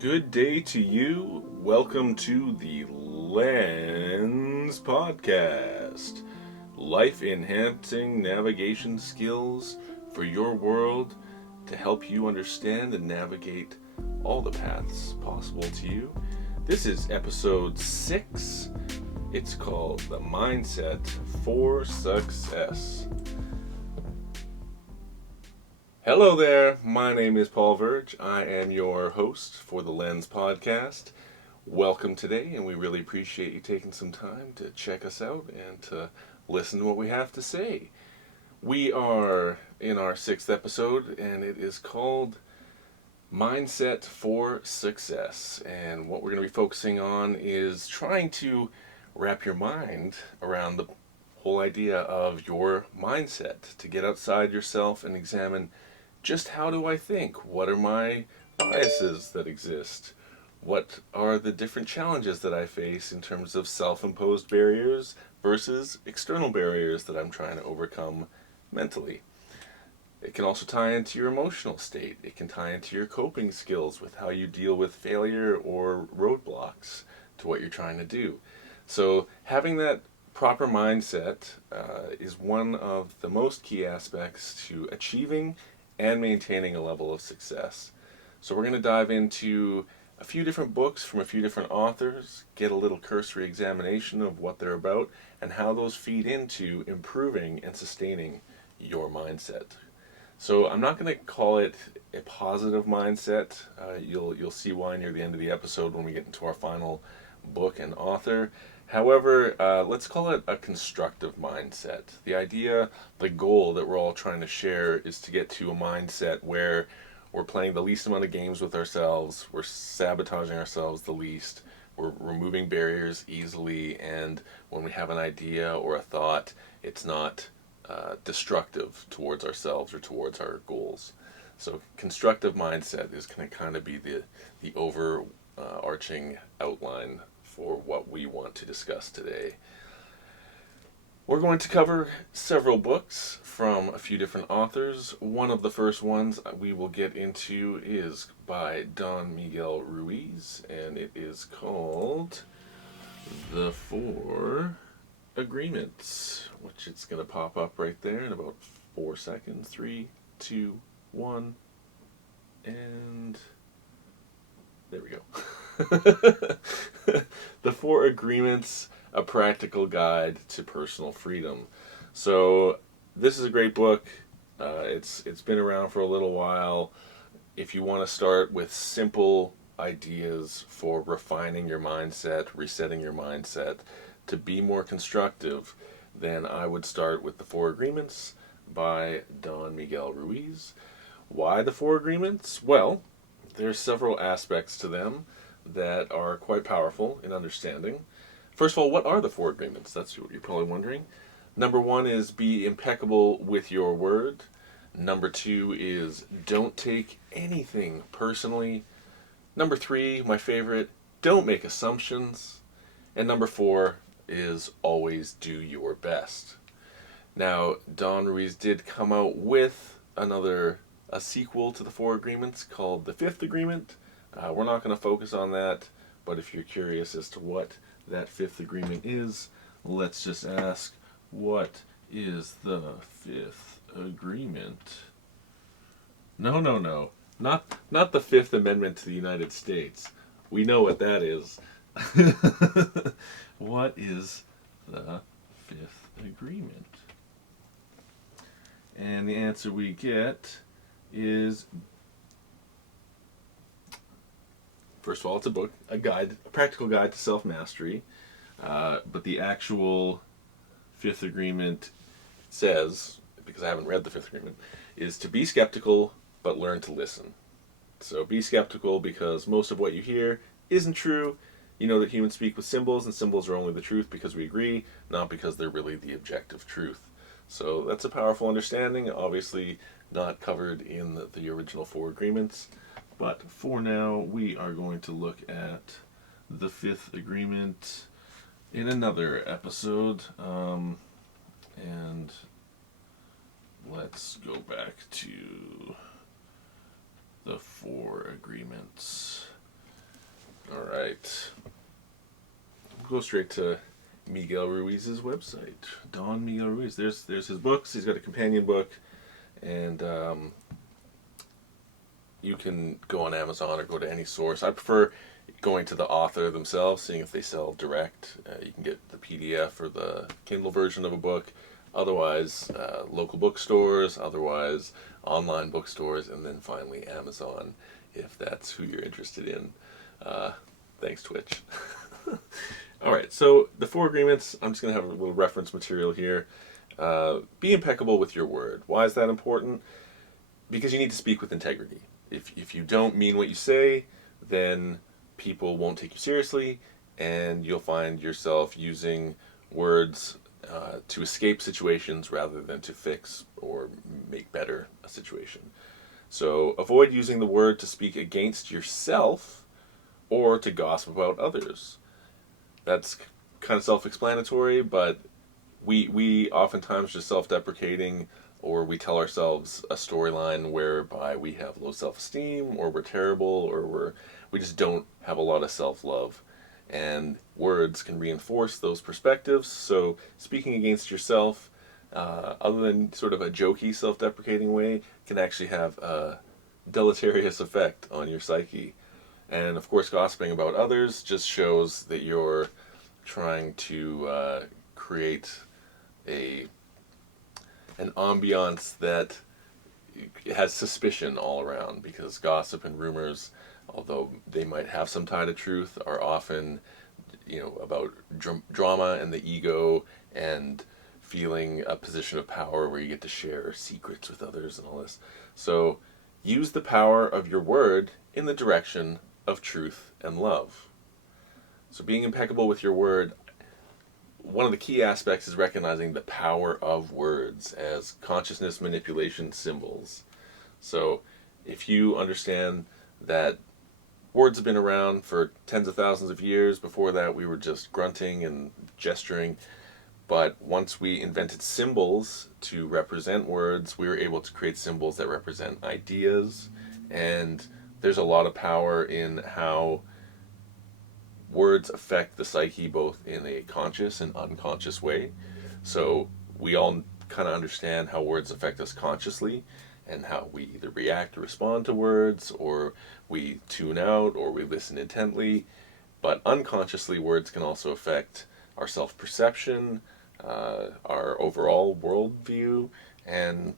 Good day to you. Welcome to the Lens Podcast. Life enhancing navigation skills for your world to help you understand and navigate all the paths possible to you. This is episode 6. It's called The Mindset for Success. Hello there, my name is Paul Verge. I am your host for the Lens Podcast. Welcome today, and we really appreciate you taking some time to check us out and to listen to what we have to say. We are in our 6th episode, and it is called Mindset for Success. And what we're going to be focusing on is trying to wrap your mind around the whole idea of your mindset, to get outside yourself and examine just how do I think? What are my biases that exist? What are the different challenges that I face in terms of self-imposed barriers versus external barriers that I'm trying to overcome mentally? It can also tie into your emotional state. It can tie into your coping skills with how you deal with failure or roadblocks to what you're trying to do. So having that proper mindset is one of the most key aspects to achieving and maintaining a level of success. So we're going to dive into a few different books from a few different authors, get a little cursory examination of what they're about and how those feed into improving and sustaining your mindset. So I'm not going to call it a positive mindset. You'll see why near the end of the episode when we get into our final book and author. However, let's call it a constructive mindset. The idea, the goal that we're all trying to share is to get to a mindset where we're playing the least amount of games with ourselves, we're sabotaging ourselves the least, we're removing barriers easily, and when we have an idea or a thought, it's not destructive towards ourselves or towards our goals. So constructive mindset is going to kind of be the overarching outline for what we want to discuss today. We're going to cover several books from a few different authors. One of the first ones we will get into is by Don Miguel Ruiz, and it is called The 4 Agreements, which it's going to pop up right there in about 4 seconds. 3, 2, 1, and there we go. The 4 Agreements, a practical guide to personal freedom. So this is a great book. It's been around for a little while. If you want to start with simple ideas for refining your mindset, resetting your mindset to be more constructive, then I would start with the 4 Agreements by Don Miguel Ruiz. Why the 4 Agreements? Well, there's several aspects to them that are quite powerful in understanding. First of all, what are the 4 Agreements? That's what you're probably wondering. Number 1 is be impeccable with your word. Number 2 is don't take anything personally. Number 3, my favorite, don't make assumptions. And number 4 is always do your best. Now, Don Ruiz did come out with a sequel to the 4 Agreements called the 5th Agreement. We're not going to focus on that, but if you're curious as to what that 5th agreement is, let's just ask, what is the 5th agreement? No. Not the 5th Amendment to the United States. We know what that is. What is the 5th agreement? And the answer we get is, first of all, it's a book, a practical guide to self-mastery. But the actual 5th agreement says, because I haven't read the 5th agreement, is to be skeptical but learn to listen. So be skeptical because most of what you hear isn't true. You know that humans speak with symbols, and symbols are only the truth because we agree, not because they're really the objective truth. So that's a powerful understanding, obviously not covered in the original 4 agreements. But for now, we are going to look at the 5th agreement in another episode. And let's go back to The Four Agreements. All right. We'll go straight to Miguel Ruiz's website. Don Miguel Ruiz. There's his books. He's got a companion book, and you can go on Amazon or go to any source. I prefer going to the author themselves, seeing if they sell direct. You can get the PDF or the Kindle version of a book. Otherwise, local bookstores, otherwise online bookstores, and then finally Amazon, if that's who you're interested in. Thanks, Twitch. All right, so the Four Agreements, I'm just going to have a little reference material here. Be impeccable with your word. Why is that important? Because you need to speak with integrity. If you don't mean what you say, then people won't take you seriously, and you'll find yourself using words to escape situations rather than to fix or make better a situation. So avoid using the word to speak against yourself or to gossip about others. That's kind of self-explanatory, but we oftentimes just self-deprecating, or we tell ourselves a storyline whereby we have low self-esteem, or we're terrible, or we just don't have a lot of self-love. And words can reinforce those perspectives. So speaking against yourself, other than sort of a jokey, self-deprecating way, can actually have a deleterious effect on your psyche. And of course, gossiping about others just shows that you're trying to create an ambiance that has suspicion all around, because gossip and rumors, although they might have some tie to truth, are often, about drama and the ego and feeling a position of power where you get to share secrets with others and all this. So use the power of your word in the direction of truth and love. So being impeccable with your word, one of the key aspects is recognizing the power of words as consciousness manipulation symbols. So if you understand that words have been around for tens of thousands of years, before that we were just grunting and gesturing, but once we invented symbols to represent words, we were able to create symbols that represent ideas, and there's a lot of power in how words affect the psyche both in a conscious and unconscious way. So we all kind of understand how words affect us consciously, and how we either react or respond to words, or we tune out, or we listen intently. But unconsciously, words can also affect our self-perception, our overall worldview, and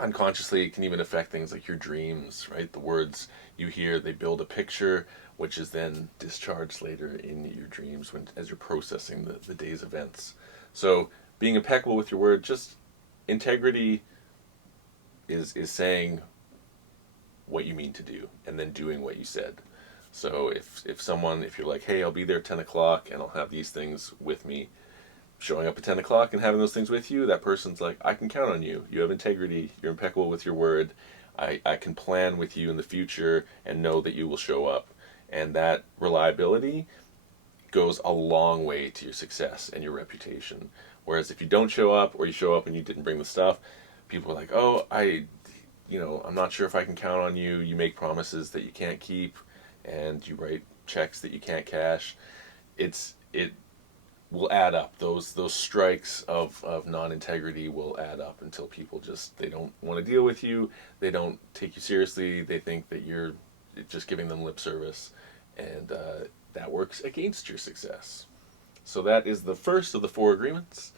unconsciously it can even affect things like your dreams, right? The words you hear, they build a picture, which is then discharged later in your dreams as you're processing the day's events. So being impeccable with your word, just integrity is saying what you mean to do and then doing what you said. So if you're like, hey, I'll be there at 10 o'clock and I'll have these things with me, showing up at 10 o'clock and having those things with you, that person's like, I can count on you. You have integrity. You're impeccable with your word. I can plan with you in the future and know that you will show up. And that reliability goes a long way to your success and your reputation. Whereas if you don't show up, or you show up and you didn't bring the stuff, people are like, oh, I'm not sure if I can count on you. You make promises that you can't keep, and you write checks that you can't cash. It will add up. Those strikes of non-integrity will add up until people they don't want to deal with you. They don't take you seriously. They think that you're just giving them lip service, and that works against your success. So that is the first of the four agreements.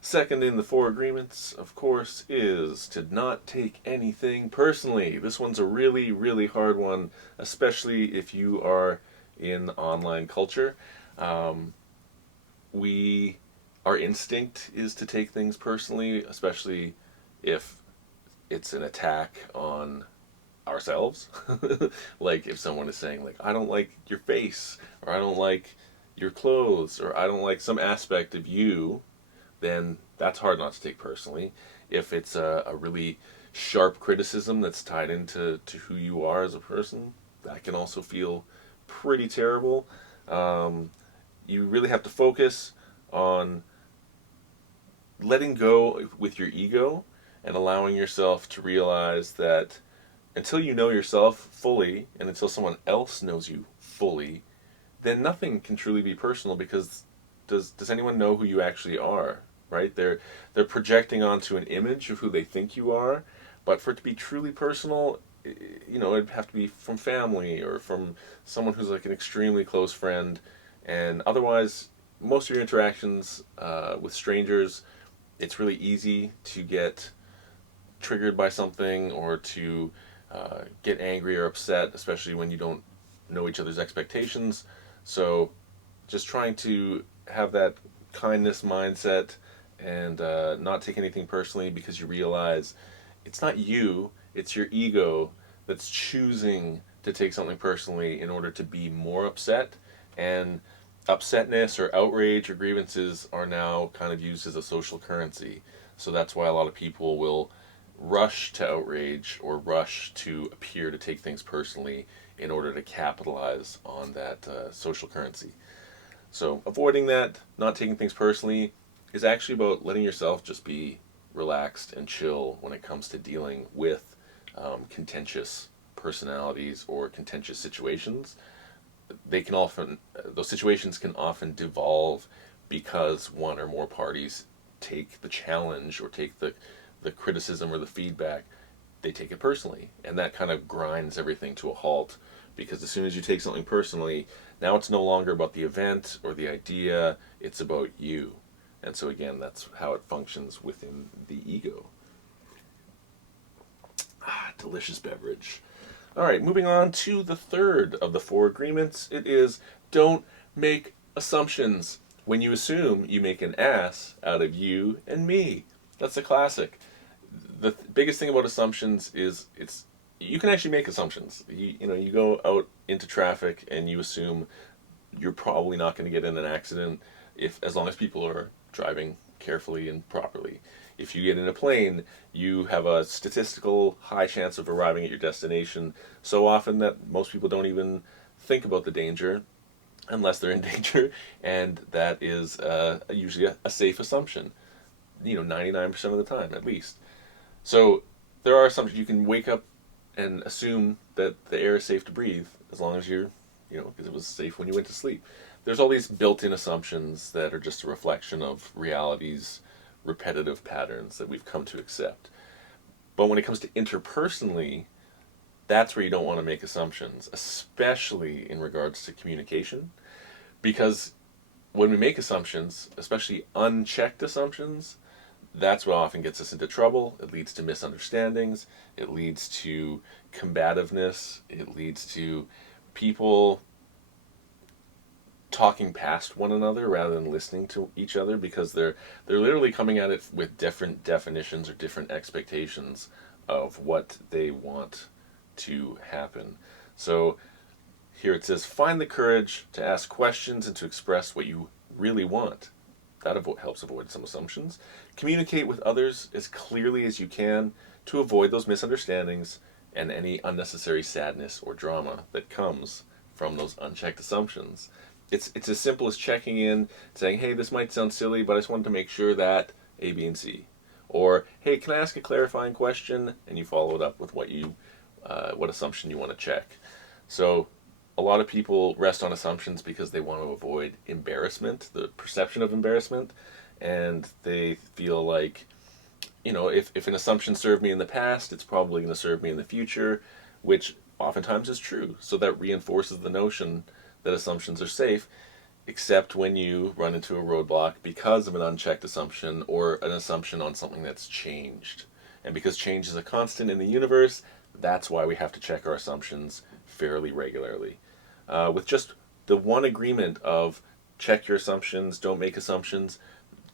Second in the four agreements, of course, is to not take anything personally. This one's a really, really hard one, especially if you are in online culture. Our instinct is to take things personally, especially if it's an attack on ourselves. Like if someone is saying, like, I don't like your face, or I don't like your clothes, or I don't like some aspect of you, then that's hard not to take personally. If it's a really sharp criticism that's tied into who you are as a person, that can also feel pretty terrible. You really have to focus on letting go with your ego and allowing yourself to realize that until you know yourself fully and until someone else knows you fully, then nothing can truly be personal, because does anyone know who you actually are, right? They're projecting onto an image of who they think you are, but for it to be truly personal, it'd have to be from family or from someone who's like an extremely close friend, and otherwise, most of your interactions with strangers, it's really easy to get triggered by something or to get angry or upset, especially when you don't know each other's expectations. So just trying to have that kindness mindset and not take anything personally, because you realize it's not you, it's your ego that's choosing to take something personally in order to be more upset. And upsetness or outrage or grievances are now kind of used as a social currency. So that's why a lot of people will rush to outrage or rush to appear to take things personally in order to capitalize on that social currency. So avoiding that, not taking things personally, is actually about letting yourself just be relaxed and chill when it comes to dealing with contentious personalities or contentious situations. Those situations can often devolve because one or more parties take the challenge or take the criticism or the feedback, they take it personally. And that kind of grinds everything to a halt, because as soon as you take something personally, now it's no longer about the event or the idea, it's about you. And so again, that's how it functions within the ego. Delicious beverage. All right, moving on to the third of the 4 agreements. It is, don't make assumptions. When you assume, you make an ass out of you and me. That's a classic. The biggest thing about assumptions is you can actually make assumptions. You go out into traffic and you assume you're probably not going to get in an accident as long as people are driving carefully and properly. If you get in a plane, you have a statistical high chance of arriving at your destination so often that most people don't even think about the danger unless they're in danger, and that is usually a safe assumption, 99% of the time at least. So there are assumptions. You can wake up and assume that the air is safe to breathe as long as because it was safe when you went to sleep. There's all these built-in assumptions that are just a reflection of reality's repetitive patterns that we've come to accept. But when it comes to interpersonally, that's where you don't want to make assumptions, especially in regards to communication. Because when we make assumptions, especially unchecked assumptions, that's what often gets us into trouble. It leads to misunderstandings. It leads to combativeness. It leads to people talking past one another rather than listening to each other, because they're literally coming at it with different definitions or different expectations of what they want to happen. So here it says, find the courage to ask questions and to express what you really want. That helps avoid some assumptions. Communicate with others as clearly as you can to avoid those misunderstandings and any unnecessary sadness or drama that comes from those unchecked assumptions. It's as simple as checking in, saying, hey, this might sound silly, but I just wanted to make sure that A, B, and C. Or, hey, can I ask a clarifying question? And you follow it up with what assumption you want to check. So a lot of people rest on assumptions because they want to avoid embarrassment, the perception of embarrassment, and they feel like, if an assumption served me in the past, it's probably going to serve me in the future, which oftentimes is true. So that reinforces the notion that assumptions are safe, except when you run into a roadblock because of an unchecked assumption or an assumption on something that's changed. And because change is a constant in the universe, that's why we have to check our assumptions fairly regularly. With just the one agreement of check your assumptions, don't make assumptions,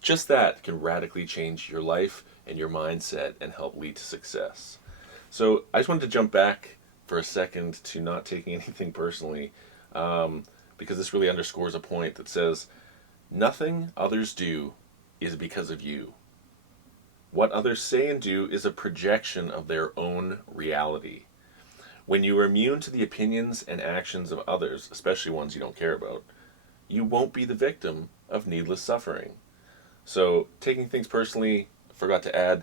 just that can radically change your life and your mindset and help lead to success. So I just wanted to jump back for a second to not taking anything personally, because this really underscores a point that says, nothing others do is because of you. What others say and do is a projection of their own reality. When you are immune to the opinions and actions of others, especially ones you don't care about, you won't be the victim of needless suffering. So taking things personally, I forgot to add,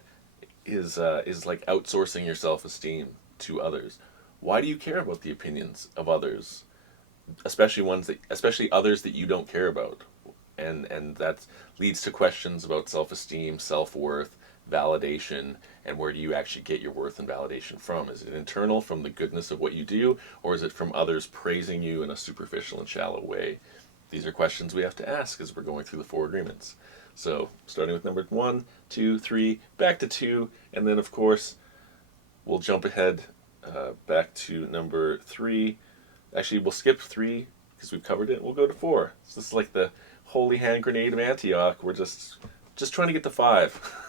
is like outsourcing your self-esteem. to others. Why do you care about the opinions of others, especially others that you don't care about? And that leads to questions about self-esteem, self-worth, validation, and where do you actually get your worth and validation from? Is it internal from the goodness of what you do, or is it from others praising you in a superficial and shallow way? These are questions we have to ask as we're going through the 4 agreements. So starting with number 1, 2, 3, back to 2, and then of course we'll jump ahead back to number 3. Actually, we'll skip 3 because we've covered it. We'll go to 4. So this is like the holy hand grenade of Antioch. We're just trying to get to 5.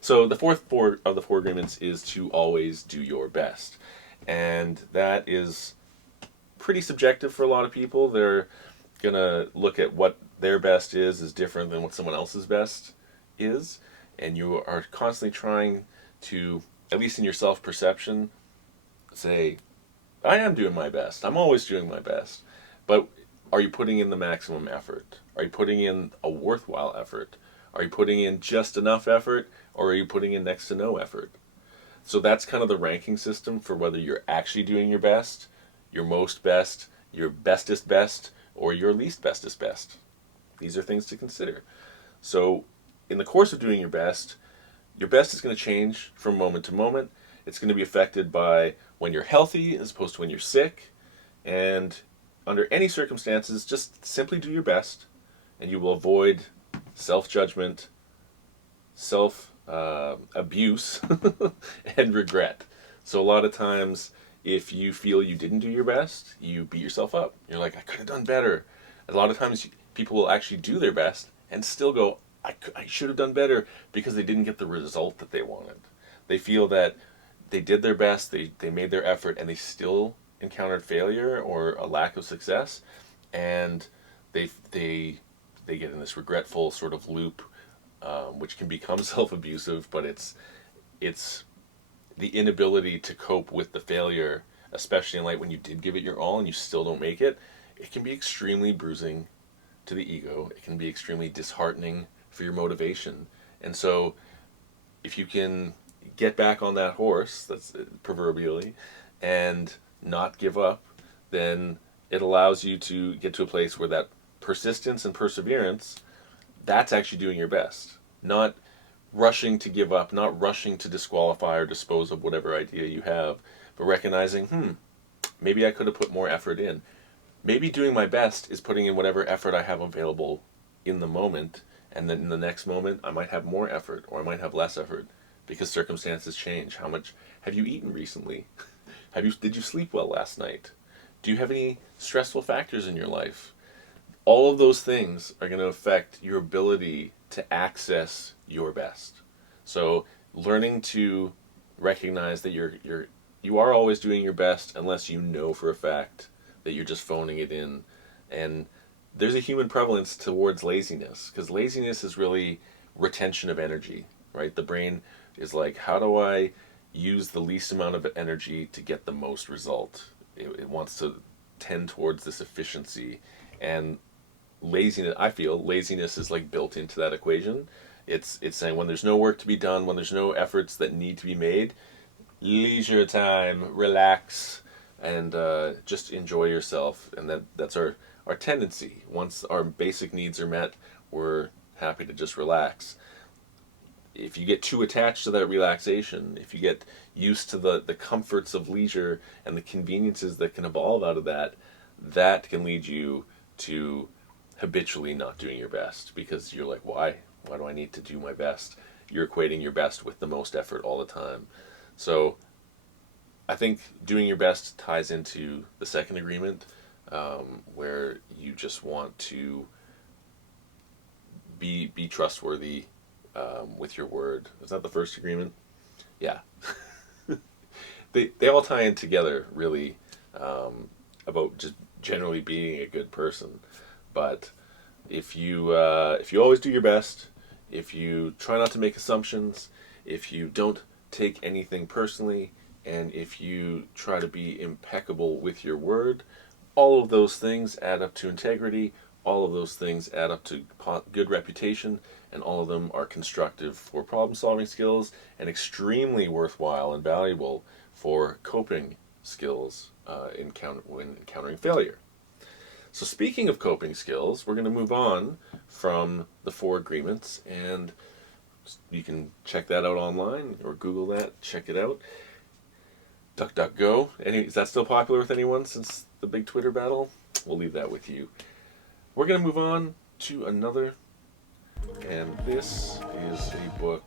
So the fourth of the 4 agreements is to always do your best. And that is pretty subjective for a lot of people. They're going to look at what their best is different than what someone else's best is. And you are constantly trying to, at least in your self-perception, say, I am doing my best. I'm always doing my best. But are you putting in the maximum effort? Are you putting in a worthwhile effort? Are you putting in just enough effort, or are you putting in next to no effort? So that's kind of the ranking system for whether you're actually doing your best, your most best, your bestest best, or your least bestest best. These are things to consider. So in the course of doing your best is going to change from moment to moment. It's going to be affected by when you're healthy as opposed to when you're sick. And under any circumstances, just simply do your best, and you will avoid self-judgment, self-abuse, and regret. So a lot of times, if you feel you didn't do your best, you beat yourself up. You're like, I could have done better. A lot of times, people will actually do their best and still go, I should have done better, because they didn't get the result that they wanted. They feel that they did their best, they made their effort, and they still encountered failure or a lack of success, and they get in this regretful sort of loop, which can become self-abusive. But it's the inability to cope with the failure, especially in light when you did give it your all and you still don't make it. It can be extremely bruising to the ego. It can be extremely disheartening for your motivation. And so if you can get back on that horse, that's proverbially, and not give up, then it allows you to get to a place where that persistence and perseverance, that's actually doing your best. Not rushing to give up, not rushing to disqualify or dispose of whatever idea you have, but recognizing, maybe I could have put more effort in. Maybe doing my best is putting in whatever effort I have available in the moment, and then in the next moment I might have more effort, or I might have less effort, because circumstances change. How much have you eaten recently? Did you sleep well last night? Do you have any stressful factors in your life? All of those things are going to affect your ability to access your best. So learning to recognize that you are always doing your best, unless you know for a fact that you're just phoning it in. And there's a human prevalence towards laziness, because laziness is really retention of energy, right? The brain is like, how do I use the least amount of energy to get the most result? It wants to tend towards this efficiency. And laziness, I feel laziness is like built into that equation. It's saying, when there's no work to be done, when there's no efforts that need to be made, leisure time, relax, and just enjoy yourself. And that's our tendency. Once our basic needs are met, we're happy to just relax. If you get too attached to that relaxation, if you get used to the comforts of leisure and the conveniences that can evolve out of that, that can lead you to habitually not doing your best, because you're like, why do I need to do my best? You're equating your best with the most effort all the time. So I think doing your best ties into the second agreement, where you just want to be trustworthy with your word. Is that the first agreement? Yeah. They all tie in together, really, about just generally being a good person. But if you always do your best, if you try not to make assumptions, if you don't take anything personally, and if you try to be impeccable with your word, all of those things add up to integrity. All of those things add up to good reputation, and all of them are constructive for problem-solving skills and extremely worthwhile and valuable for coping skills when encountering failure. So speaking of coping skills, we're going to move on from the 4 agreements, and you can check that out online or Google that, check it out. DuckDuckGo. Is that still popular with anyone since the big Twitter battle? We'll leave that with you. We're going to move on to another, and this is a book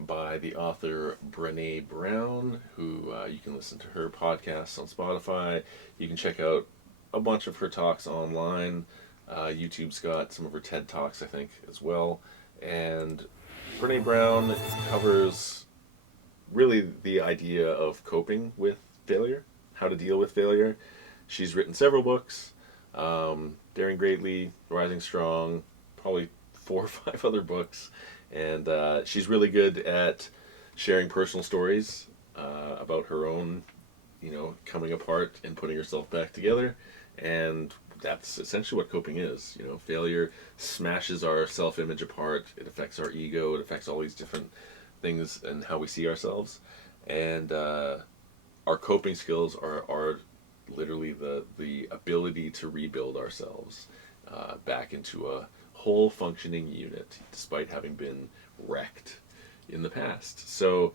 by the author Brene Brown, who you can listen to her podcasts on Spotify. You can check out a bunch of her talks online. YouTube's got some of her TED Talks, I think, as well. And Brene Brown covers really the idea of coping with failure, how to deal with failure. She's written several books, Daring Greatly, Rising Strong, probably 4 or 5 other books. And she's really good at sharing personal stories about her own, coming apart and putting herself back together. And that's essentially what coping is. Failure smashes our self-image apart. It affects our ego. It affects all these different things and how we see ourselves. And our coping skills are literally the ability to rebuild ourselves back into a whole functioning unit, despite having been wrecked in the past. So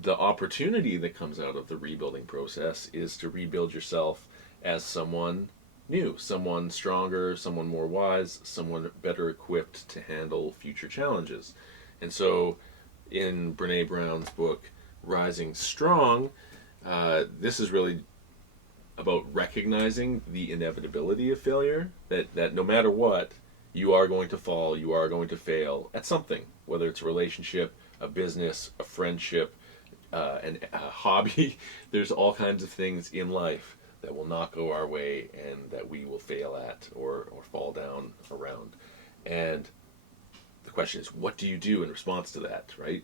the opportunity that comes out of the rebuilding process is to rebuild yourself as someone new, someone stronger, someone more wise, someone better equipped to handle future challenges. And so in Brene Brown's book, Rising Strong, this is really about recognizing the inevitability of failure, that no matter what, you are going to fall, you are going to fail at something, whether it's a relationship, a business, a friendship, a hobby. There's all kinds of things in life that will not go our way and that we will fail at or fall down around. And the question is, what do you do in response to that, right?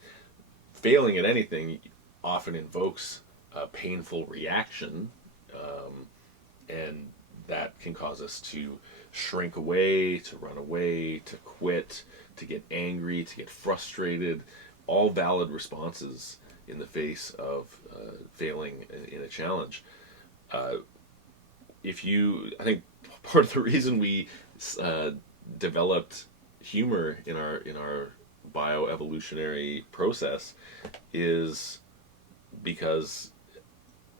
Failing at anything often invokes a painful reaction, and that can cause us to shrink away, to run away, to quit, to get angry, to get frustrated, all valid responses in the face of failing in a challenge. I think part of the reason we developed humor in our bioevolutionary process is because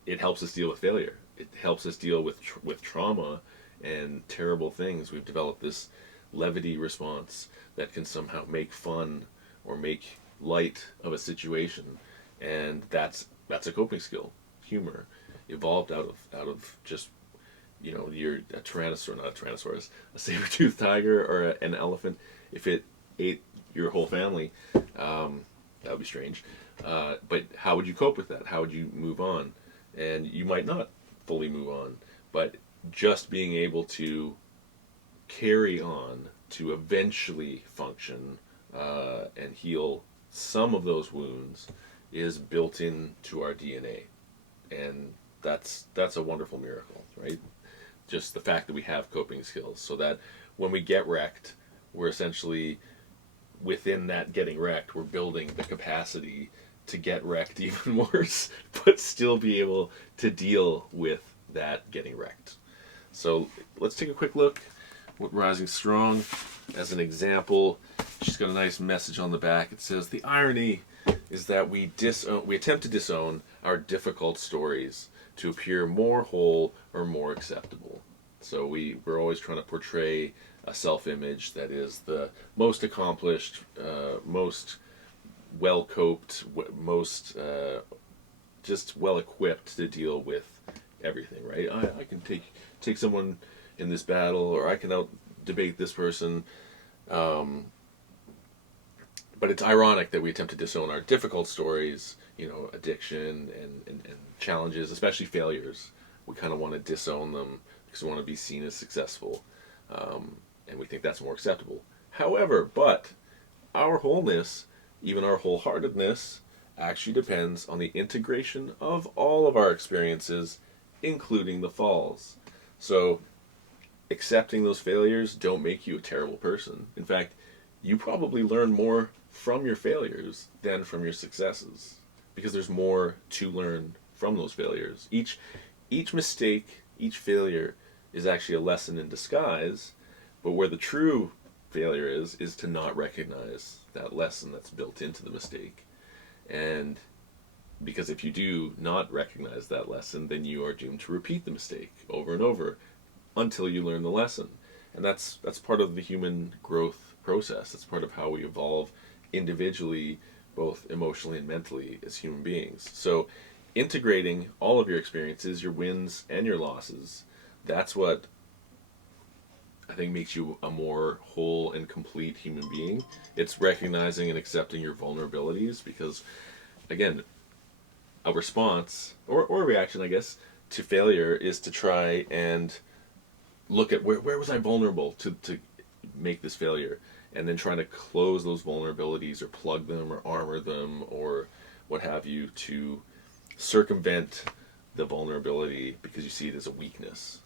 it helps us deal with failure. It helps us deal with trauma and terrible things. We've developed this levity response that can somehow make fun or make light of a situation, and that's a coping skill. Humor evolved out of just you're a tyrannosaurus, a saber-toothed tiger or an elephant. If it ate your whole family, that would be strange. But how would you cope with that? How would you move on? And you might not fully move on, but just being able to carry on to eventually function and heal some of those wounds is built into our DNA, and that's a wonderful miracle, right? Just the fact that we have coping skills, so that when we get wrecked, we're essentially within that getting wrecked, we're building the capacity to get wrecked even worse, but still be able to deal with that getting wrecked. So let's take a quick look with Rising Strong as an example. She's got a nice message on the back. It says, the irony is that we attempt to disown our difficult stories to appear more whole or more acceptable. So we're always trying to portray a self-image that is the most accomplished, most well-coped, most just well-equipped to deal with everything, right? I can take someone in this battle, or I can out-debate this person. But it's ironic that we attempt to disown our difficult stories, addiction and challenges, especially failures. We kind of want to disown them because we want to be seen as successful, and we think that's more acceptable. However, but our wholeness, even our wholeheartedness, actually depends on the integration of all of our experiences, including the falls. So accepting those failures don't make you a terrible person. In fact, you probably learn more from your failures than from your successes, because there's more to learn from those failures. Each mistake, each failure is actually a lesson in disguise, but where the true failure is to not recognize that lesson that's built into the mistake. And because if you do not recognize that lesson, then you are doomed to repeat the mistake over and over until you learn the lesson. And that's part of the human growth process. It's part of how we evolve individually, both emotionally and mentally, as human beings. So integrating all of your experiences, your wins and your losses, that's what I think makes you a more whole and complete human being. It's recognizing and accepting your vulnerabilities, because again, a response or a reaction, I guess, to failure is to try and look at where was I vulnerable to make this failure, and then trying to close those vulnerabilities or plug them or armor them or what have you to circumvent the vulnerability because you see it as a weakness.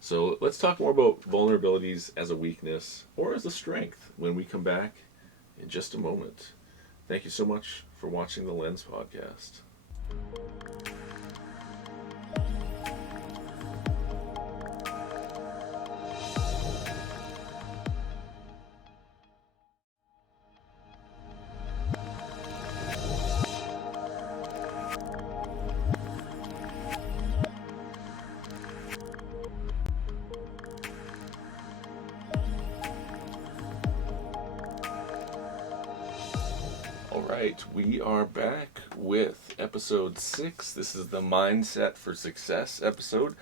So let's talk more about vulnerabilities as a weakness or as a strength when we come back in just a moment. Thank you so much for watching the Lens Podcast. All right, we are back with episode 6. This is the Mindset for Success episode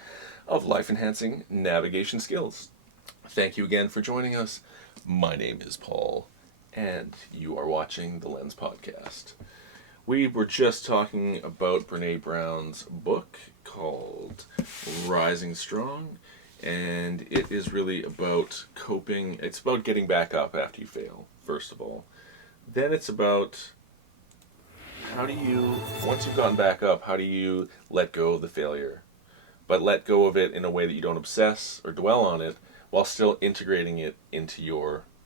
of Life Enhancing Navigation Skills. Thank you again for joining us. My name is Paul, and you are watching the Lens Podcast. We were just talking about Brene Brown's book called Rising Strong, and it is really about coping. It's about getting back up after you fail, first of all. Then it's about once you've gotten back up, how do you let go of the failure? But let go of it in a way that you don't obsess or dwell on it, while still integrating it into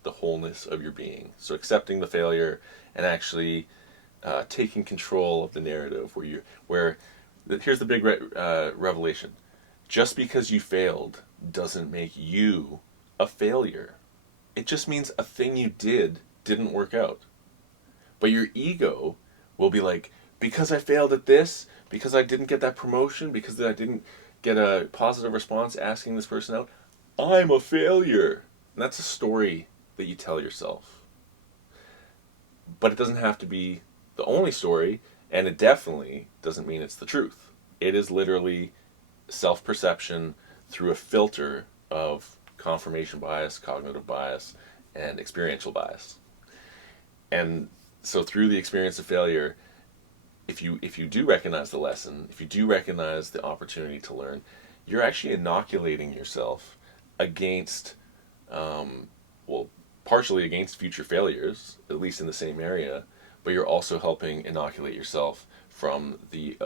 the wholeness of your being. So accepting the failure and actually taking control of the narrative here's the big revelation. Just because you failed doesn't make you a failure. It just means a thing you didn't work out. But your ego will be like, because I failed at this, because I didn't get that promotion, because I didn't get a positive response asking this person out, I'm a failure. And that's a story that you tell yourself. But it doesn't have to be the only story, and it definitely doesn't mean it's the truth. It is literally self-perception through a filter of confirmation bias, cognitive bias, and experiential bias. And so through the experience of failure, if you do recognize the lesson, if you do recognize the opportunity to learn, you're actually inoculating yourself against, partially against future failures, at least in the same area, but you're also helping inoculate yourself from the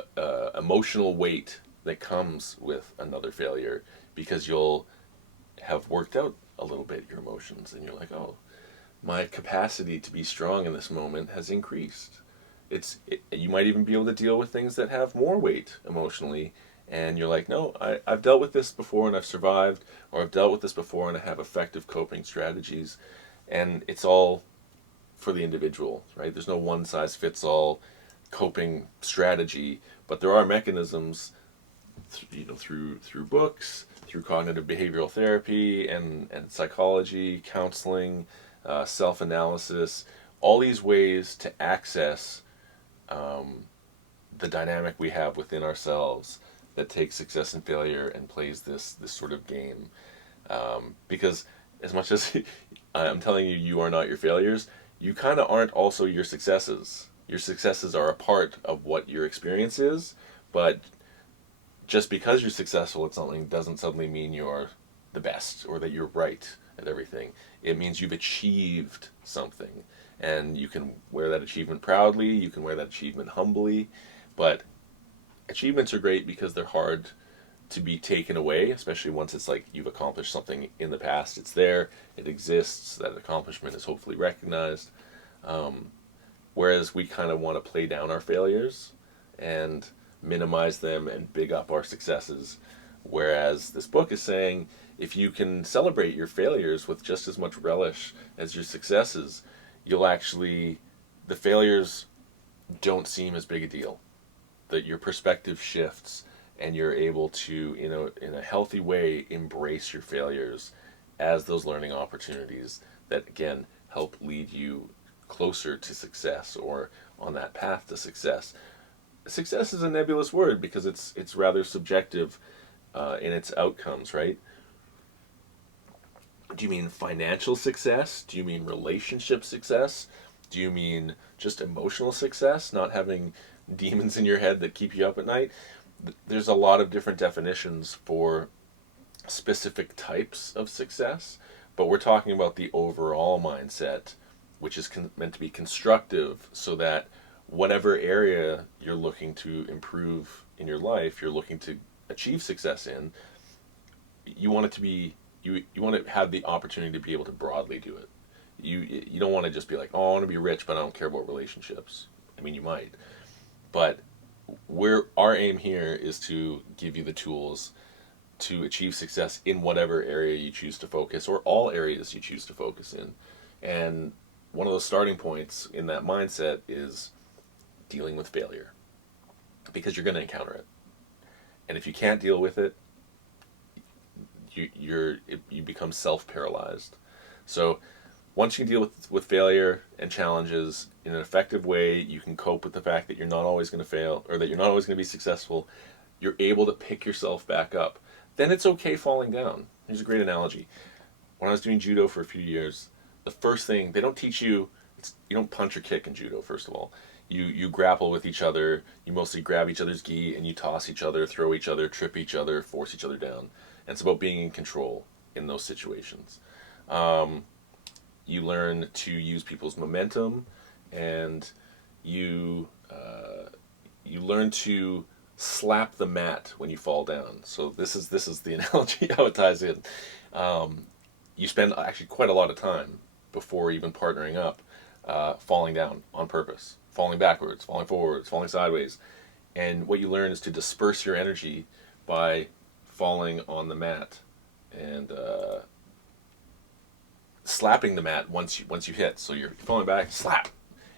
emotional weight that comes with another failure, because you'll have worked out a little bit your emotions, and you're like, oh, my capacity to be strong in this moment has increased. You might even be able to deal with things that have more weight emotionally, and you're like, no, I've dealt with this before and I've survived, or I've dealt with this before and I have effective coping strategies. And it's all for the individual, right? There's no one-size-fits-all coping strategy, but there are mechanisms, through books, through cognitive behavioral therapy and psychology, counseling, self-analysis, all these ways to access the dynamic we have within ourselves that takes success and failure and plays this sort of game. Because as much as I'm telling you, you are not your failures, you kind of aren't also your successes. Your successes are a part of what your experience is, but just because you're successful at something doesn't suddenly mean you're the best or that you're right at everything. It means you've achieved something, and you can wear that achievement proudly, you can wear that achievement humbly, but achievements are great because they're hard to be taken away, especially once it's like you've accomplished something in the past. It's there, it exists, that accomplishment is hopefully recognized. Whereas we kind of want to play down our failures and minimize them and big up our successes. Whereas this book is saying if you can celebrate your failures with just as much relish as your successes, the failures don't seem as big a deal. That your perspective shifts and you're able to, in a healthy way, embrace your failures as those learning opportunities that, again, help lead you closer to success or on that path to success. Success is a nebulous word because it's rather subjective in its outcomes, right? Do you mean financial success? Do you mean relationship success? Do you mean just emotional success, not having demons in your head that keep you up at night? There's a lot of different definitions for specific types of success, but we're talking about the overall mindset, which is meant to be constructive, so that whatever area you're looking to improve in your life, you're looking to achieve success in, you want it to be, you want to have the opportunity to be able to broadly do it. You don't want to just be like, oh, I want to be rich, but I don't care about relationships. I mean, you might, but our aim here is to give you the tools to achieve success in whatever area you choose to focus, or all areas you choose to focus in. And one of those starting points in that mindset is dealing with failure, because you're going to encounter it. And if you can't deal with it, you become self-paralyzed. So once you can deal with failure and challenges in an effective way, you can cope with the fact that you're not always going to fail, or that you're not always going to be successful. You're able to pick yourself back up. Then it's okay falling down. Here's a great analogy. When I was doing judo for a few years, the first thing, they don't teach you, you don't punch or kick in judo, first of all. You grapple with each other, you mostly grab each other's gi, and you toss each other, throw each other, trip each other, force each other down. And it's about being in control in those situations. You learn to use people's momentum, and you learn to slap the mat when you fall down. So this is the analogy how it ties in. You spend actually quite a lot of time before even partnering up, falling down on purpose, falling backwards, falling forwards, falling sideways. And what you learn is to disperse your energy by falling on the mat and slapping the mat once you hit. So you're falling back, slap.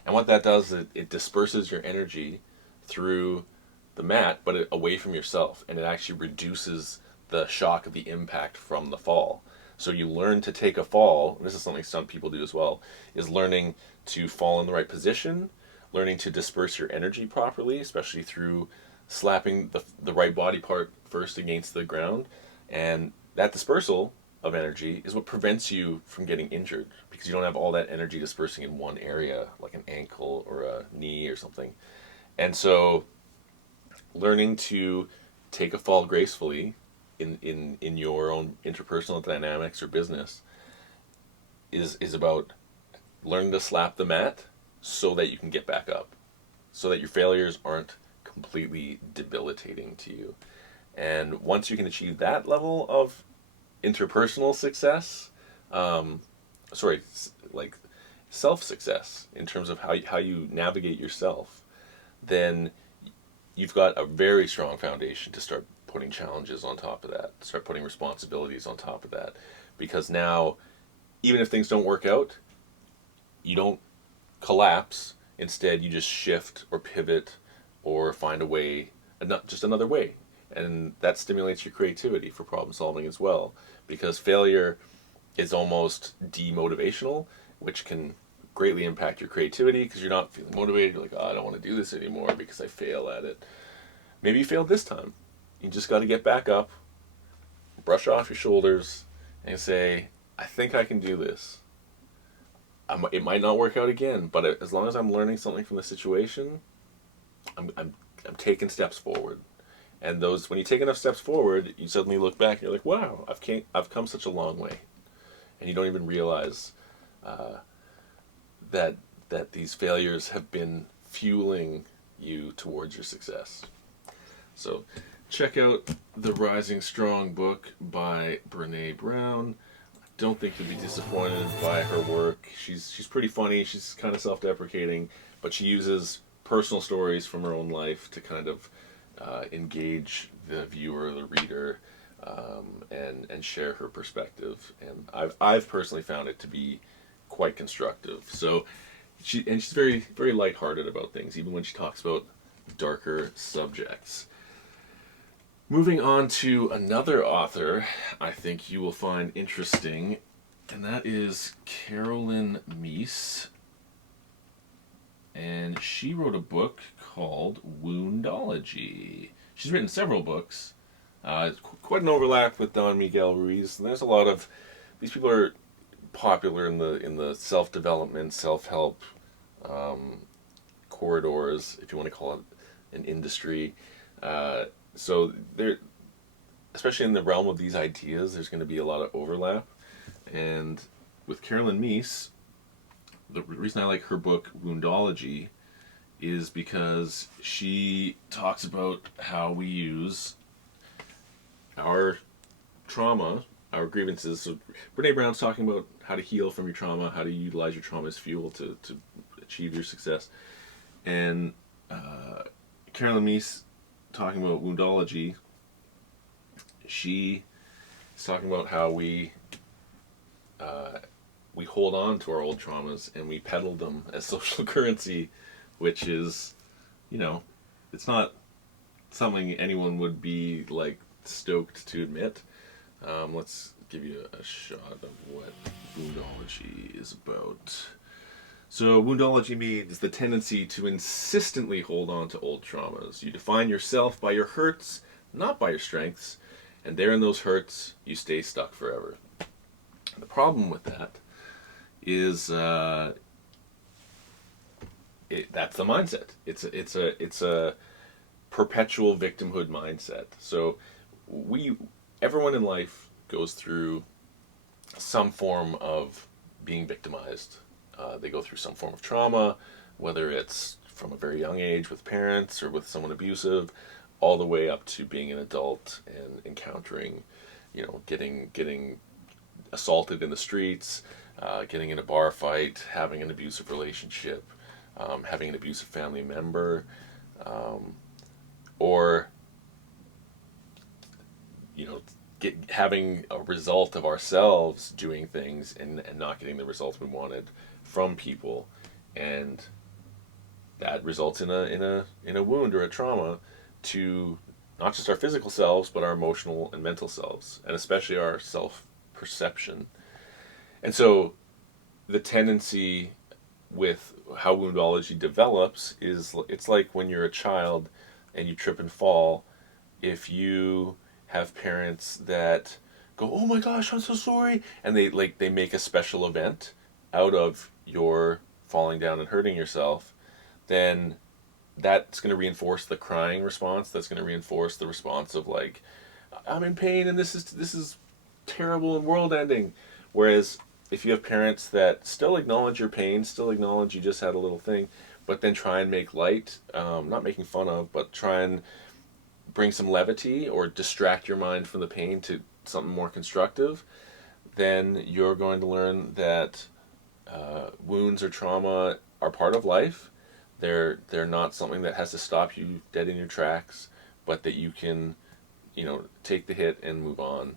And what that does is it disperses your energy through the mat, but away from yourself, and it actually reduces the shock of the impact from the fall. So you learn to take a fall, and this is something some people do as well, is learning to fall in the right position, learning to disperse your energy properly, especially through slapping the right body part first against the ground. And that dispersal of energy is what prevents you from getting injured, because you don't have all that energy dispersing in one area, like an ankle or a knee or something. And so learning to take a fall gracefully in your own interpersonal dynamics or business is about learning to slap the mat so that you can get back up, so that your failures aren't completely debilitating to you. And once you can achieve that level of interpersonal success, like self-success in terms of how you navigate yourself, then you've got a very strong foundation to start putting challenges on top of that, start putting responsibilities on top of that. Because now, even if things don't work out, you don't collapse. Instead, you just shift or pivot or find a way, just another way. And that stimulates your creativity for problem solving as well. Because failure is almost demotivational, which can greatly impact your creativity because you're not feeling motivated. You're like, oh, I don't want to do this anymore because I fail at it. Maybe you failed this time. You just got to get back up, brush off your shoulders, and say, I think I can do this. It might not work out again, but as long as I'm learning something from the situation, I'm taking steps forward. And when you take enough steps forward, you suddenly look back and you're like, wow, I've come such a long way. And you don't even realize that these failures have been fueling you towards your success. So check out the Rising Strong book by Brene Brown. Don't think you'll be disappointed by her work. She's pretty funny. She's kind of self-deprecating, but she uses personal stories from her own life to kind of engage the viewer, the reader, and share her perspective. And I've personally found it to be quite constructive. So she's very very lighthearted about things, even when she talks about darker subjects. Moving on to another author I think you will find interesting, and that is Carolyn Meese. And she wrote a book called Woundology. She's written several books. Quite an overlap with Don Miguel Ruiz. And there's a lot of these people are popular in the self development, self help corridors, if you want to call it an industry. So there, especially in the realm of these ideas, there's going to be a lot of overlap. And with Carolyn Meese, the reason I like her book Woundology is because she talks about how we use our trauma, our grievances. So Brene Brown's talking about how to heal from your trauma, how to utilize your trauma as fuel to achieve your success. And Carolyn Meese talking about Woundology, she is talking about how we hold on to our old traumas and we peddle them as social currency, which is, it's not something anyone would be like stoked to admit. Let's give you a shot of what Woundology is about. So Woundology means the tendency to insistently hold on to old traumas. You define yourself by your hurts, not by your strengths, and there in those hurts, you stay stuck forever. The problem with that is that's the mindset. It's a perpetual victimhood mindset. So everyone in life goes through some form of being victimized. They go through some form of trauma, whether it's from a very young age with parents or with someone abusive, all the way up to being an adult and encountering, getting assaulted in the streets, getting in a bar fight, having an abusive relationship, having an abusive family member, or having a result of ourselves doing things and not getting the results we wanted from people, and that results in a wound or a trauma to not just our physical selves but our emotional and mental selves, and especially our self-perception. And so the tendency with how Woundology develops is it's like when you're a child and you trip and fall. If you have parents that go, "Oh my gosh, I'm so sorry," and they make a special event out of your falling down and hurting yourself, then that's going to reinforce the crying response. That's going to reinforce the response of like, "I'm in pain and this is terrible and world ending." Whereas if you have parents that still acknowledge your pain, still acknowledge you just had a little thing, but then try and make light, not making fun of, but try and bring some levity or distract your mind from the pain to something more constructive, then you're going to learn that wounds or trauma are part of life. They're not something that has to stop you dead in your tracks, but that you can, take the hit and move on.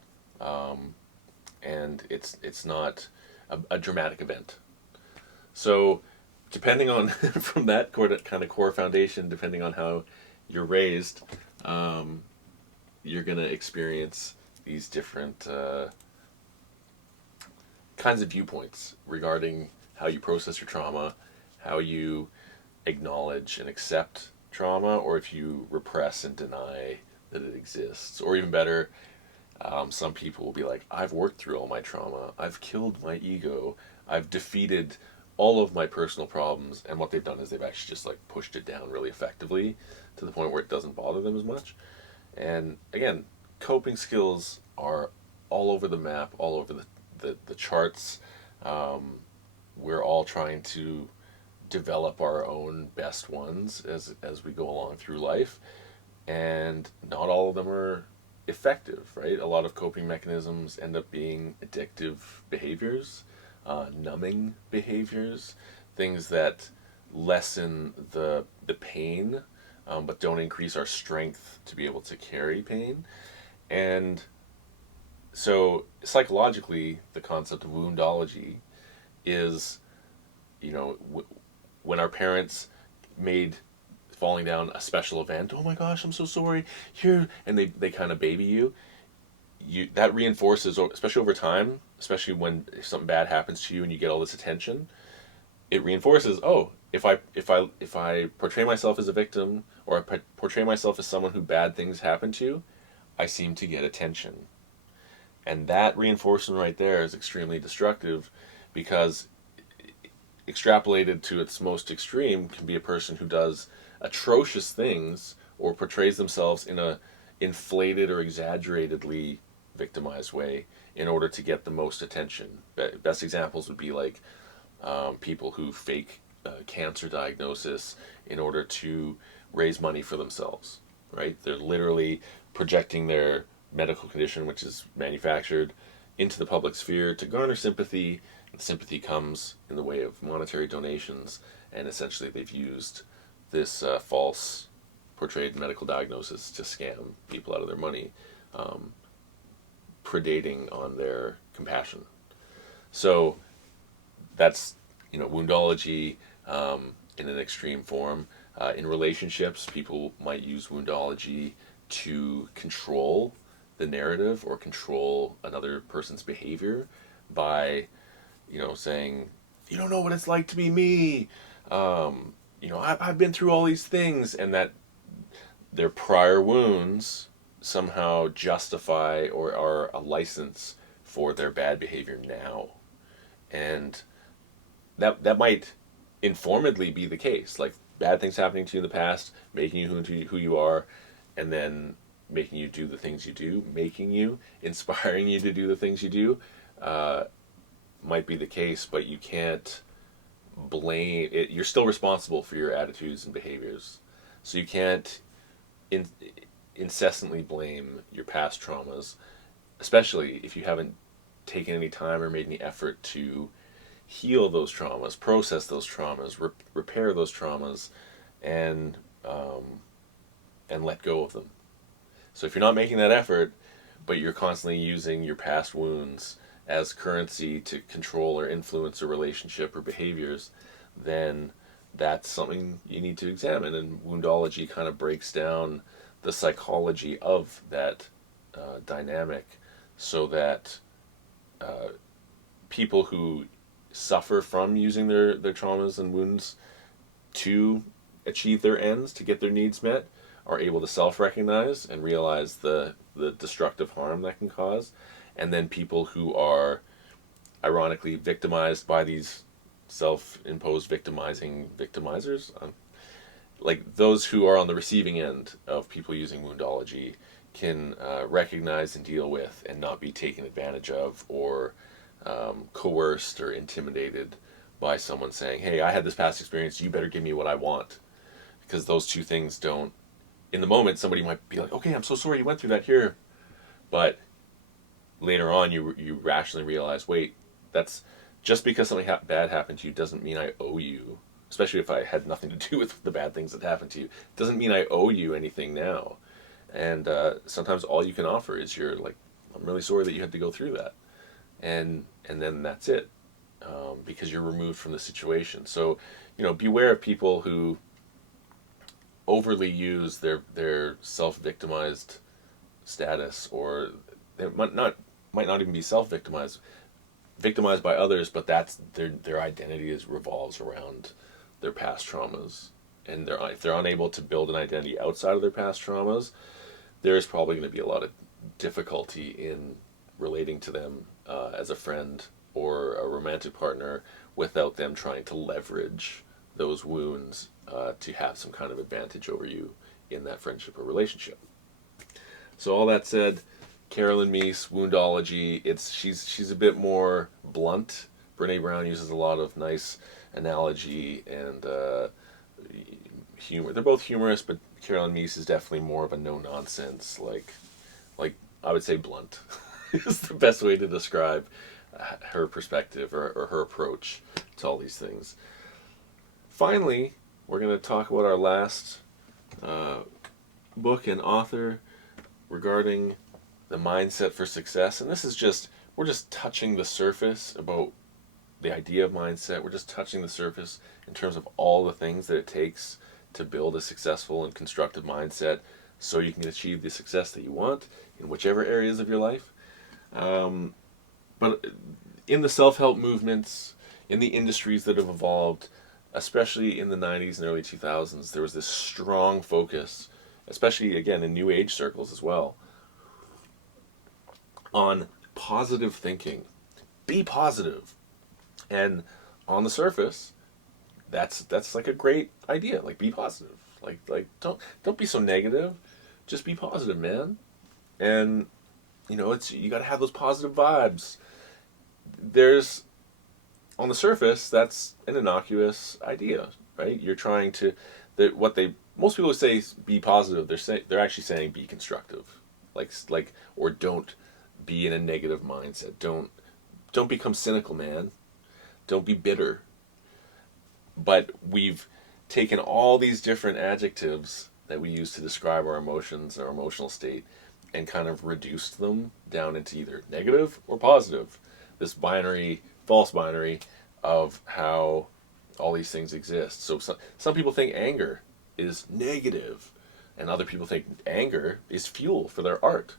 And it's not a dramatic event. So, depending on from that kind of core foundation, depending on how you're raised, you're gonna experience these different kinds of viewpoints regarding how you process your trauma, how you acknowledge and accept trauma, or if you repress and deny that it exists. Or even better, some people will be like, "I've worked through all my trauma, I've killed my ego, I've defeated all of my personal problems," and what they've done is they've actually just like pushed it down really effectively to the point where it doesn't bother them as much. And again, coping skills are all over the map, all over the charts. We're all trying to develop our own best ones as we go along through life. and not all of them are effective, right? A lot of coping mechanisms end up being addictive behaviors, numbing behaviors, things that lessen the pain, but don't increase our strength to be able to carry pain. And so psychologically, the concept of woundology is, when our parents made falling down a special event, oh my gosh, I'm so sorry, here, and they kind of baby you, that reinforces, especially over time, especially when something bad happens to you and you get all this attention, it reinforces, oh, if I portray myself as a victim, or I portray myself as someone who bad things happen to, I seem to get attention. And that reinforcement right there is extremely destructive, because extrapolated to its most extreme can be a person who does atrocious things or portrays themselves in a inflated or exaggeratedly victimized way in order to get the most attention. Best examples would be like people who fake cancer diagnosis in order to raise money for themselves, right? They're literally projecting their medical condition, which is manufactured, into the public sphere to garner sympathy. And sympathy comes in the way of monetary donations, and essentially they've used this false portrayed medical diagnosis to scam people out of their money, predating on their compassion. So that's, woundology in an extreme form. In relationships, people might use woundology to control the narrative or control another person's behavior by, saying, you don't know what it's like to be me. I've been through all these things, and that their prior wounds somehow justify or are a license for their bad behavior now. And that might informedly be the case. Like, bad things happening to you in the past, making you who you are, and then making you do the things you do, inspiring you to do the things you do, might be the case, but you can't blame it. You're still responsible for your attitudes and behaviors. So you can't incessantly blame your past traumas, especially if you haven't taken any time or made any effort to heal those traumas, process those traumas, repair those traumas, and let go of them. So if you're not making that effort, but you're constantly using your past wounds as currency to control or influence a relationship or behaviors, then that's something you need to examine. And woundology kind of breaks down the psychology of that dynamic, so that people who suffer from using their traumas and wounds to achieve their ends, to get their needs met, are able to self-recognize and realize the destructive harm that can cause. And then people who are ironically victimized by these self-imposed victimizing victimizers, like those who are on the receiving end of people using woundology, can recognize and deal with and not be taken advantage of or coerced or intimidated by someone saying, hey, I had this past experience, you better give me what I want. Because those two things don't, in the moment, somebody might be like, okay, I'm so sorry you went through that here. But later on, you rationally realize, wait, that's just because something bad happened to you doesn't mean I owe you, especially if I had nothing to do with the bad things that happened to you. It doesn't mean I owe you anything now. And sometimes all you can offer is I'm really sorry that you had to go through that. And then that's it, because you're removed from the situation. So, beware of people who overly use their self-victimized status, or they might not even be self-victimized, victimized by others, but that's their identity revolves around their past traumas. And if they're unable to build an identity outside of their past traumas, there's probably going to be a lot of difficulty in relating to them as a friend or a romantic partner, without them trying to leverage those wounds to have some kind of advantage over you in that friendship or relationship. So all that said, Carolyn Meese, woundology, she's a bit more blunt. Brene Brown uses a lot of nice analogy and humor. They're both humorous, but Carolyn Meese is definitely more of a no-nonsense, like I would say blunt is the best way to describe her perspective or her approach to all these things. Finally, we're going to talk about our last book and author regarding the mindset for success. And this is just, we're just touching the surface about the idea of mindset. We're just touching the surface in terms of all the things that it takes to build a successful and constructive mindset so you can achieve the success that you want in whichever areas of your life. But in the self-help movements, in the industries that have evolved, especially in the 90s and early 2000s, there was this strong focus, especially, again, in New Age circles as well, on positive thinking. Be positive. And on the surface, that's like a great idea. Like, be positive. Like don't be so negative. Just be positive, man. And you got to have those positive vibes. There's, on the surface, that's an innocuous idea, right? You're trying to, most people say be positive. They're actually saying be constructive, or don't be in a negative mindset. Don't become cynical, man. Don't be bitter. But we've taken all these different adjectives that we use to describe our emotions, our emotional state, and kind of reduced them down into either negative or positive. This false binary of how all these things exist. So some people think anger is negative, and other people think anger is fuel for their art.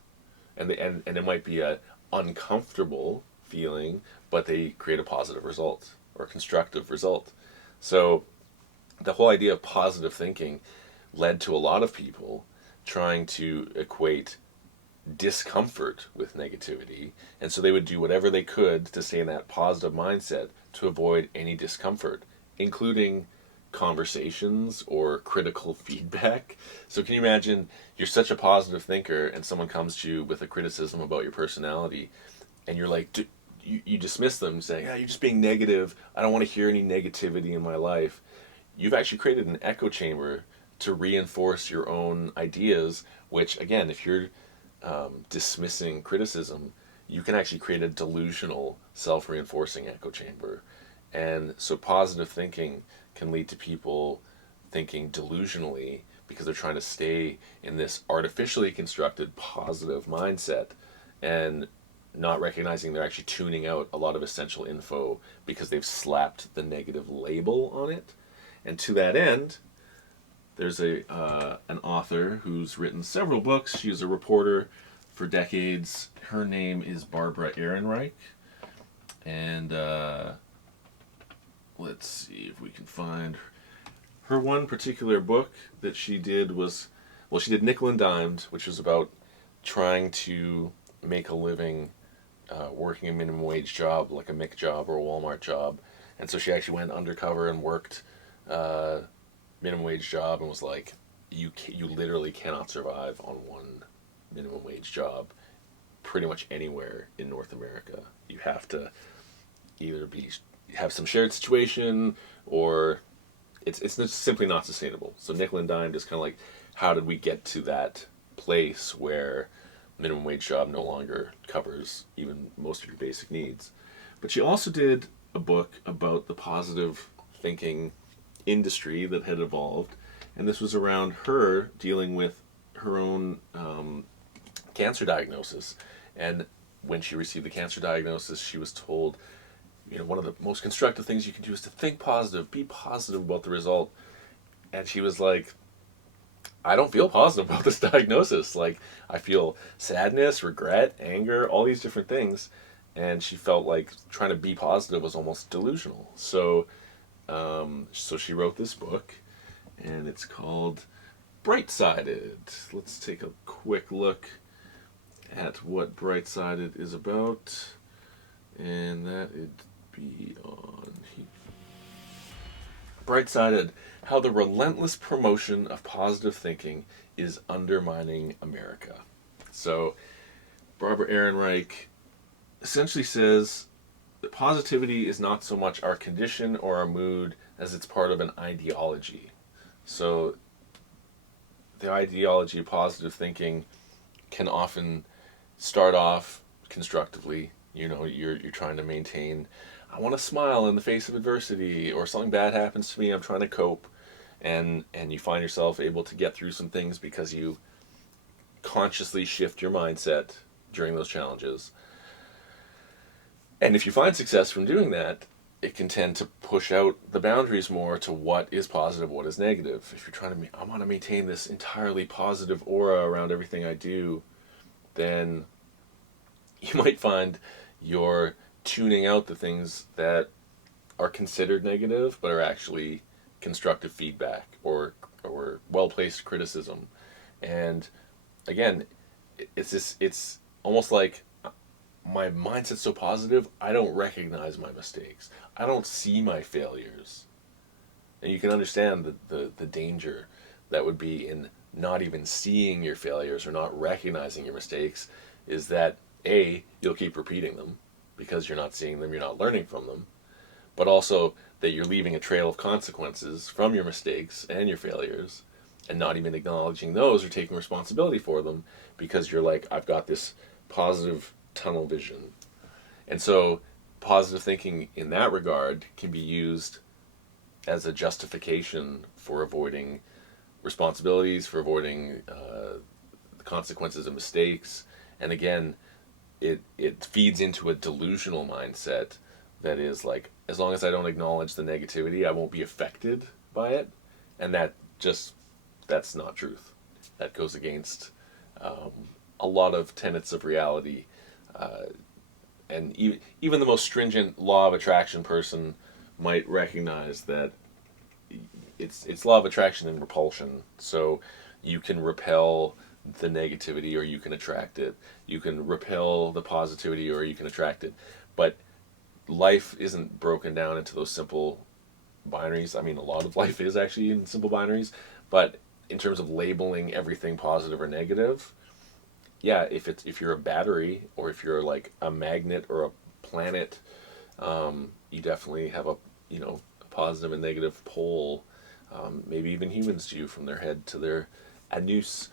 And it might be a uncomfortable feeling, but they create a positive result or constructive result. So the whole idea of positive thinking led to a lot of people trying to equate discomfort with negativity, and so they would do whatever they could to stay in that positive mindset to avoid any discomfort, including conversations or critical feedback. So can you imagine, you're such a positive thinker and someone comes to you with a criticism about your personality, and you're like, you dismiss them saying, you're just being negative, I don't want to hear any negativity in my life. You've actually created an echo chamber to reinforce your own ideas, which, again, if you're dismissing criticism, you can actually create a delusional, self-reinforcing echo chamber. And so positive thinking can lead to people thinking delusionally because they're trying to stay in this artificially constructed positive mindset and not recognizing they're actually tuning out a lot of essential info because they've slapped the negative label on it. And to that end, there's an author who's written several books. She was a reporter for decades. Her name is Barbara Ehrenreich. And let's see if we can find her one particular book that she did was, she did Nickel and Dimed, which was about trying to make a living working a minimum wage job, like a Mick job or a Walmart job. And so she actually went undercover and worked minimum wage job and was like, you literally cannot survive on one minimum wage job pretty much anywhere in North America. You have to either have some shared situation, or it's simply not sustainable. So nickel and dime is kind of like, how did we get to that place where minimum wage job no longer covers even most of your basic needs? But she also did a book about the positive thinking industry that had evolved, and this was around her dealing with her own cancer diagnosis. And when she received the cancer diagnosis, she was told, one of the most constructive things you can do is to think positive, be positive about the result. And she was like, I don't feel positive about this diagnosis. Like, I feel sadness, regret, anger, all these different things. And she felt like trying to be positive was almost delusional. So she wrote this book, and it's called Bright-Sided. Let's take a quick look at what Bright-Sided is about. And that would be on here. Bright-Sided, how the relentless promotion of positive thinking is undermining America. So Barbara Ehrenreich essentially says that positivity is not so much our condition or our mood as it's part of an ideology. So the ideology of positive thinking can often start off constructively. You're trying to maintain, I want to smile in the face of adversity, or something bad happens to me, I'm trying to cope, and you find yourself able to get through some things because you consciously shift your mindset during those challenges. And if you find success from doing that, it can tend to push out the boundaries more to what is positive, what is negative. If you're trying to, I want to maintain this entirely positive aura around everything I do, then you might find you're tuning out the things that are considered negative but are actually constructive feedback or well-placed criticism. And again, it's almost like my mindset's so positive, I don't recognize my mistakes. I don't see my failures. And you can understand the danger that would be in not even seeing your failures or not recognizing your mistakes, is that A, you'll keep repeating them because you're not seeing them, you're not learning from them, but also that you're leaving a trail of consequences from your mistakes and your failures and not even acknowledging those or taking responsibility for them because you're like, I've got this positive tunnel vision. And so positive thinking in that regard can be used as a justification for avoiding responsibilities, for avoiding the consequences of mistakes. And again, it feeds into a delusional mindset that is like, as long as I don't acknowledge the negativity, I won't be affected by it. And that's not truth. That goes against a lot of tenets of reality. And even the most stringent law of attraction person might recognize that it's law of attraction and repulsion. So you can repel the negativity or you can attract it. You can repel the positivity or you can attract it. But life isn't broken down into those simple binaries. I mean, a lot of life is actually in simple binaries, but in terms of labeling everything positive or negative, yeah, if you're a battery or if you're like a magnet or a planet, you definitely have a positive and negative pole. Maybe even humans do, from their head to their anus,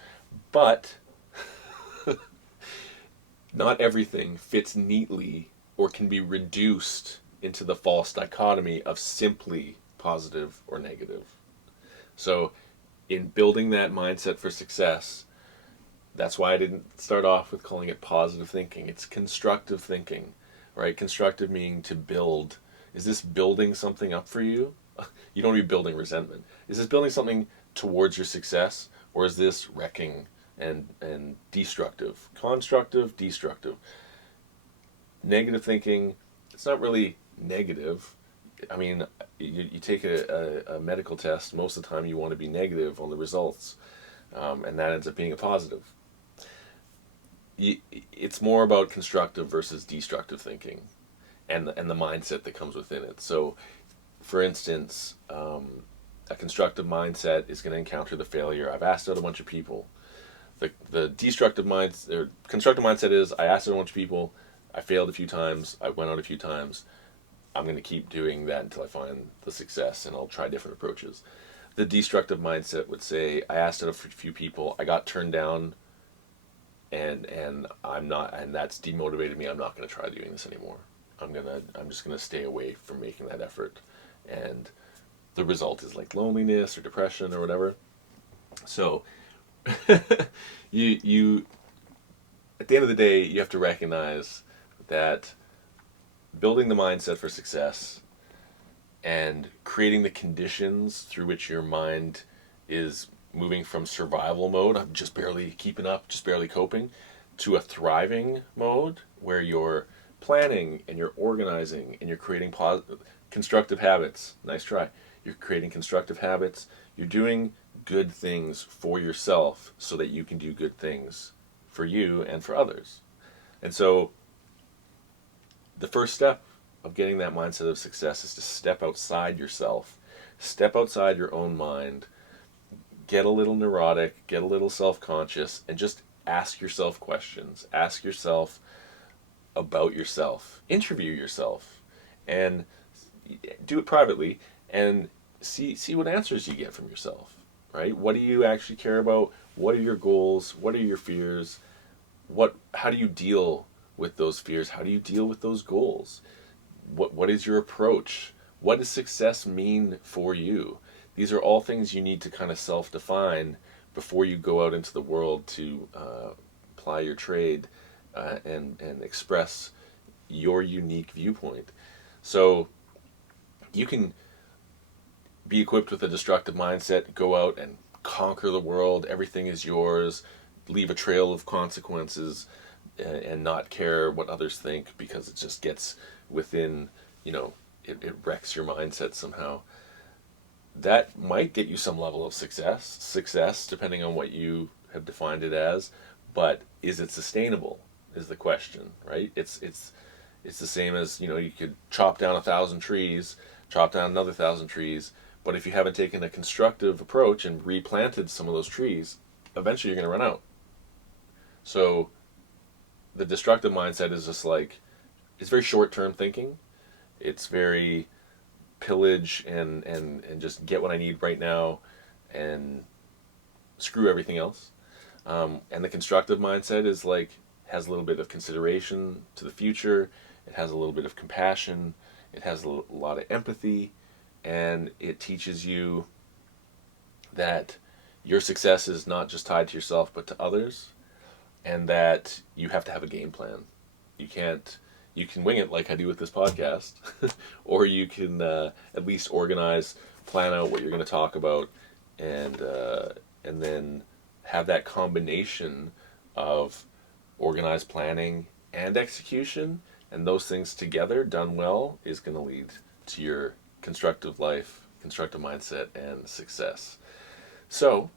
but not everything fits neatly or can be reduced into the false dichotomy of simply positive or negative. So in building that mindset for success, that's why I didn't start off with calling it positive thinking. It's constructive thinking, right? Constructive meaning to build. Is this building something up for you? You don't want to be building resentment. Is this building something towards your success, or is this wrecking and destructive? Constructive, destructive. Negative thinking, it's not really negative. I mean, you take a medical test, most of the time you want to be negative on the results, and that ends up being a positive. It's more about constructive versus destructive thinking and the mindset that comes within it. So, for instance, a constructive mindset is going to encounter the failure. I've asked out a bunch of people. The destructive mindset, or constructive mindset is, I asked out a bunch of people, I failed a few times, I went out a few times, I'm going to keep doing that until I find the success, and I'll try different approaches. The destructive mindset would say, I asked out a few people, I got turned down, and that's demotivated me. I'm not going to try doing this anymore. I'm just going to stay away from making that effort. And the result is like loneliness or depression or whatever. So you at the end of the day, you have to recognize that building the mindset for success and creating the conditions through which your mind is moving from survival mode, I'm just barely keeping up, just barely coping, to a thriving mode where you're planning and you're organizing and you're creating constructive habits. Nice try. You're creating constructive habits. You're doing good things for yourself so that you can do good things for you and for others. And so the first step of getting that mindset of success is to step outside yourself, step outside your own mind, get a little neurotic, get a little self-conscious, and just ask yourself questions. Ask yourself about yourself. Interview yourself. And do it privately and see what answers you get from yourself. right? What do you actually care about? What are your goals? What are your fears? How do you deal with those fears? How do you deal with those goals? What is your approach? What does success mean for you? These are all things you need to kind of self-define before you go out into the world to ply your trade and express your unique viewpoint. So you can be equipped with a destructive mindset, go out and conquer the world, everything is yours, leave a trail of consequences, and not care what others think because it just gets within, it wrecks your mindset somehow. That might get you some level of success depending on what you have defined it as, but is it sustainable is the question, right? It's the same as, you could chop down 1,000 trees, chop down another 1,000 trees, but if you haven't taken a constructive approach and replanted some of those trees, eventually you're going to run out. So the destructive mindset is just like, it's very short-term thinking. It's very pillage and just get what I need right now and screw everything else. And the constructive mindset is like, has a little bit of consideration to the future. It has a little bit of compassion. It has a lot of empathy, and it teaches you that your success is not just tied to yourself but to others, and that you have to have a game plan. You can wing it like I do with this podcast, or you can at least organize, plan out what you're going to talk about, and then have that combination of organized planning and execution, and those things together, done well, is going to lead to your constructive life, constructive mindset, and success. So,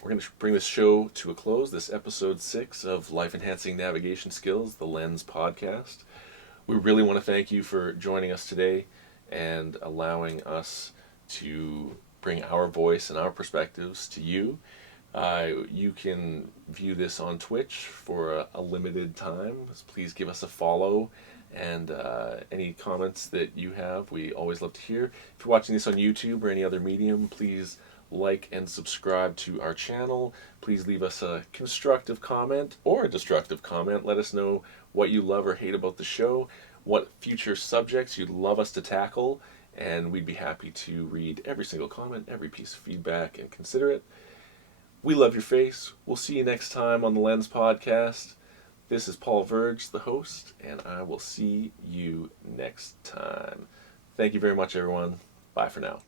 we're going to bring this show to a close, this episode 6 of Life Enhancing Navigation Skills, the Lens podcast. We really want to thank you for joining us today and allowing us to bring our voice and our perspectives to you. You can view this on Twitch for a limited time. Please give us a follow, and any comments that you have, we always love to hear. If you're watching this on YouTube or any other medium, please like and subscribe to our channel. Please leave us a constructive comment or a destructive comment. Let us know what you love or hate about the show, what future subjects you'd love us to tackle, and we'd be happy to read every single comment, every piece of feedback, and consider it. We love your face. We'll see you next time on the Lens Podcast. This is Paul Verge, the host, and I will see you next time. Thank you very much, everyone. Bye for now.